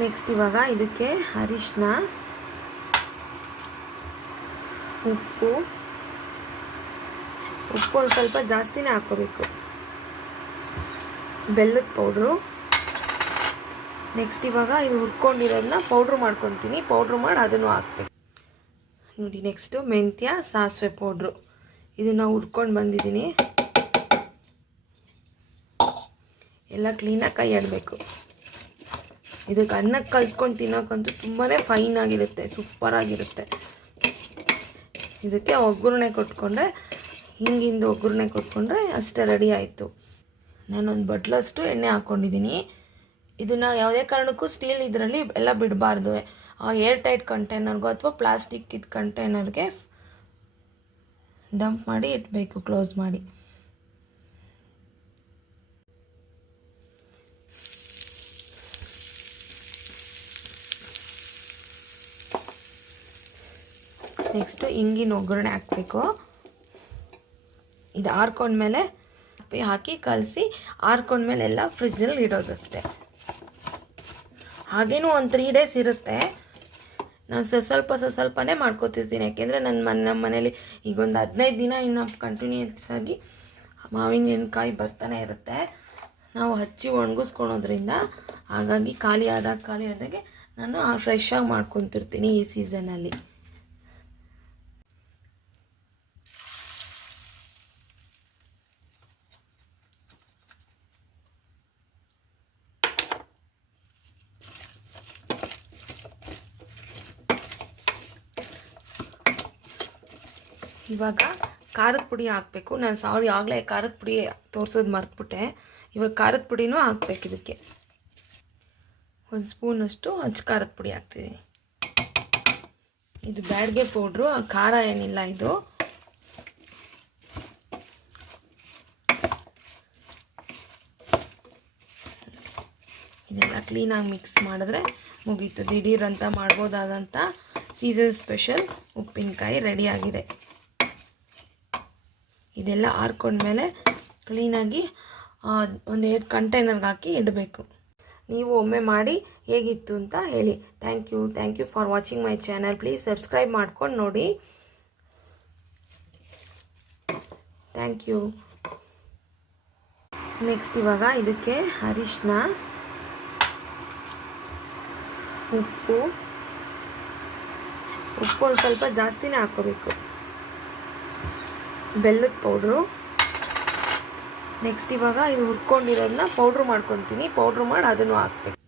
Next ಇವಾಗ ಇದಕ್ಕೆ ಅರಿಶಿನ, ಉಪ್ಪು ಒಂದು ಸ್ವಲ್ಪ ಜಾಸ್ತಿನೇ ಹಾಕ್ಕೋಬೇಕು, ಬೆಲ್ಲದ ಪೌಡ್ರು. ನೆಕ್ಸ್ಟ್ ಇವಾಗ ಇದು ಹುರ್ಕೊಂಡಿರೋದನ್ನ ಪೌಡ್ರ್ ಮಾಡ್ಕೊತೀನಿ. ಪೌಡ್ರ್ ಮಾಡಿ ಅದನ್ನು ಹಾಕ್ಬೇಕು ನೋಡಿ. ನೆಕ್ಸ್ಟು ಮೆಂತ್ಯ, ಸಾಸಿವೆ ಪೌಡ್ರು, ಇದನ್ನು ಹುರ್ಕೊಂಡು ಬಂದಿದ್ದೀನಿ. ಎಲ್ಲ ಕ್ಲೀನಾಗಿ ಕೈ ಆಡಬೇಕು. ಇದಕ್ಕೆ ಅನ್ನಕ್ಕೆ ಕಲಿಸ್ಕೊಂಡು ತಿನ್ನೋಕ್ಕಂತೂ ತುಂಬಾ ಫೈನ್ ಆಗಿರುತ್ತೆ, ಸೂಪರಾಗಿರುತ್ತೆ. ಇದಕ್ಕೆ ಒಗ್ಗರಣೆ ಕೊಟ್ಕೊಂಡ್ರೆ, ಹಿಂಗಿಂದು ಒಗ್ಗರಣೆ ಕೊಟ್ಕೊಂಡ್ರೆ ಅಷ್ಟೇ ರೆಡಿ ಆಯಿತು. ನಾನೊಂದು ಬಟ್ಲಷ್ಟು ಎಣ್ಣೆ ಹಾಕ್ಕೊಂಡಿದ್ದೀನಿ. ಇದನ್ನು ಯಾವುದೇ ಕಾರಣಕ್ಕೂ ಸ್ಟೀಲ್ ಇದರಲ್ಲಿ ಎಲ್ಲ ಬಿಡಬಾರ್ದು. ಏರ್ ಟೈಟ್ ಕಂಟೈನರ್ಗೋ ಅಥವಾ ಪ್ಲಾಸ್ಟಿಕ್ ಇದು ಕಂಟೈನರ್ಗೆ ಡಂಪ್ ಮಾಡಿ ಇಡಬೇಕು, ಕ್ಲೋಸ್ ಮಾಡಿ. ನೆಕ್ಸ್ಟು ಹಿಂಗಿನ ಒಗ್ಗರಣೆ ಹಾಕಬೇಕು. ಇದು ಆರ್ಕೊಂಡ್ಮೇಲೆ ಹಾಕಿ ಕಲಸಿ ಆರ್ಕೊಂಡ್ಮೇಲೆ ಎಲ್ಲ ಫ್ರಿಜ್ಜಲ್ಲಿ ಇಡೋದಷ್ಟೇ. ಹಾಗೇನೂ ಒಂದು 3 days ಇರುತ್ತೆ. ನಾನು ಸ್ವಲ್ಪನೇ ಮಾಡ್ಕೋತಿರ್ತೀನಿ, ಯಾಕೆಂದರೆ ನಮ್ಮ ಮನೇಲಿ ಈಗ ಒಂದು 15 ದಿನ ಇನ್ನು ಕಂಟಿನ್ಯೂಸ್ ಆಗಿ ಮಾವಿನಕಾಯಿ ಬರ್ತಾನೆ ಇರುತ್ತೆ. ನಾವು ಹಚ್ಚಿ ಒಣಗಿಸ್ಕೊಳೋದ್ರಿಂದ ಹಾಗಾಗಿ ಖಾಲಿ ಆದಾಗೆ ನಾನು ಫ್ರೆಶ್ ಆಗಿ ಮಾಡ್ಕೊತಿರ್ತೀನಿ ಈ ಸೀಸನಲ್ಲಿ. ಇವಾಗ ಖಾರದ ಪುಡಿ ಹಾಕಬೇಕು. ನಾನು ಆಗಲೇ ಖಾರದ ಪುಡಿ ತೋರಿಸೋದು ಮರ್ತ್ಬಿಟ್ಟೆ. ಇವಾಗ ಖಾರದ ಪುಡಿನೂ ಹಾಕ್ಬೇಕು. ಇದಕ್ಕೆ 1 ಸ್ಪೂನಷ್ಟು ಖಾರದ ಪುಡಿ ಹಾಕ್ತಿದ್ದೀನಿ. ಇದು ಬ್ಯಾಡ್ಗೆ ಪೌಡ್ರು, ಖಾರ ಏನಿಲ್ಲ ಇದು. ಇದೆಲ್ಲ ಕ್ಲೀನಾಗಿ ಮಿಕ್ಸ್ ಮಾಡಿದ್ರೆ ಮುಗೀತು. ದಿಢೀರಂತ ಮಾಡ್ಬೋದಾದಂಥ ಸೀಸನ್ ಸ್ಪೆಷಲ್ ಉಪ್ಪಿನಕಾಯಿ ರೆಡಿಯಾಗಿದೆ. ಇದೆಲ್ಲ ಆರ್ಕೊಂಡ್ಮೇಲೆ ಕ್ಲೀನಾಗಿ ಒಂದು ಕಂಟೈನರ್ಗೆ ಹಾಕಿ ಇಡಬೇಕು. ನೀವು ಒಮ್ಮೆ ಮಾಡಿ ಹೇಗಿತ್ತು ಅಂತ ಹೇಳಿ. Thank you for watching my channel. Please subscribe ಮಾಡ್ಕೊಂಡು ನೋಡಿ. Thank you. ನೆಕ್ಸ್ಟ್ ಇವಾಗ ಇದಕ್ಕೆ ಅರಿಶಿನ, ಉಪ್ಪು ಒಂದು ಸ್ವಲ್ಪ ಜಾಸ್ತಿನೇ ಹಾಕ್ಕೋಬೇಕು, ಬೆಲ್ಲದ ಪೌಡ್ರು. ನೆಕ್ಸ್ಟ್ ಇವಾಗ ಇದು ಹುರ್ಕೊಂಡಿರೋದನ್ನ ಪೌಡ್ರ್ ಮಾಡ್ಕೊತೀನಿ. ಪೌಡ್ರ್ ಮಾಡಿ ಅದನ್ನು ಹಾಕ್ಬೇಕು.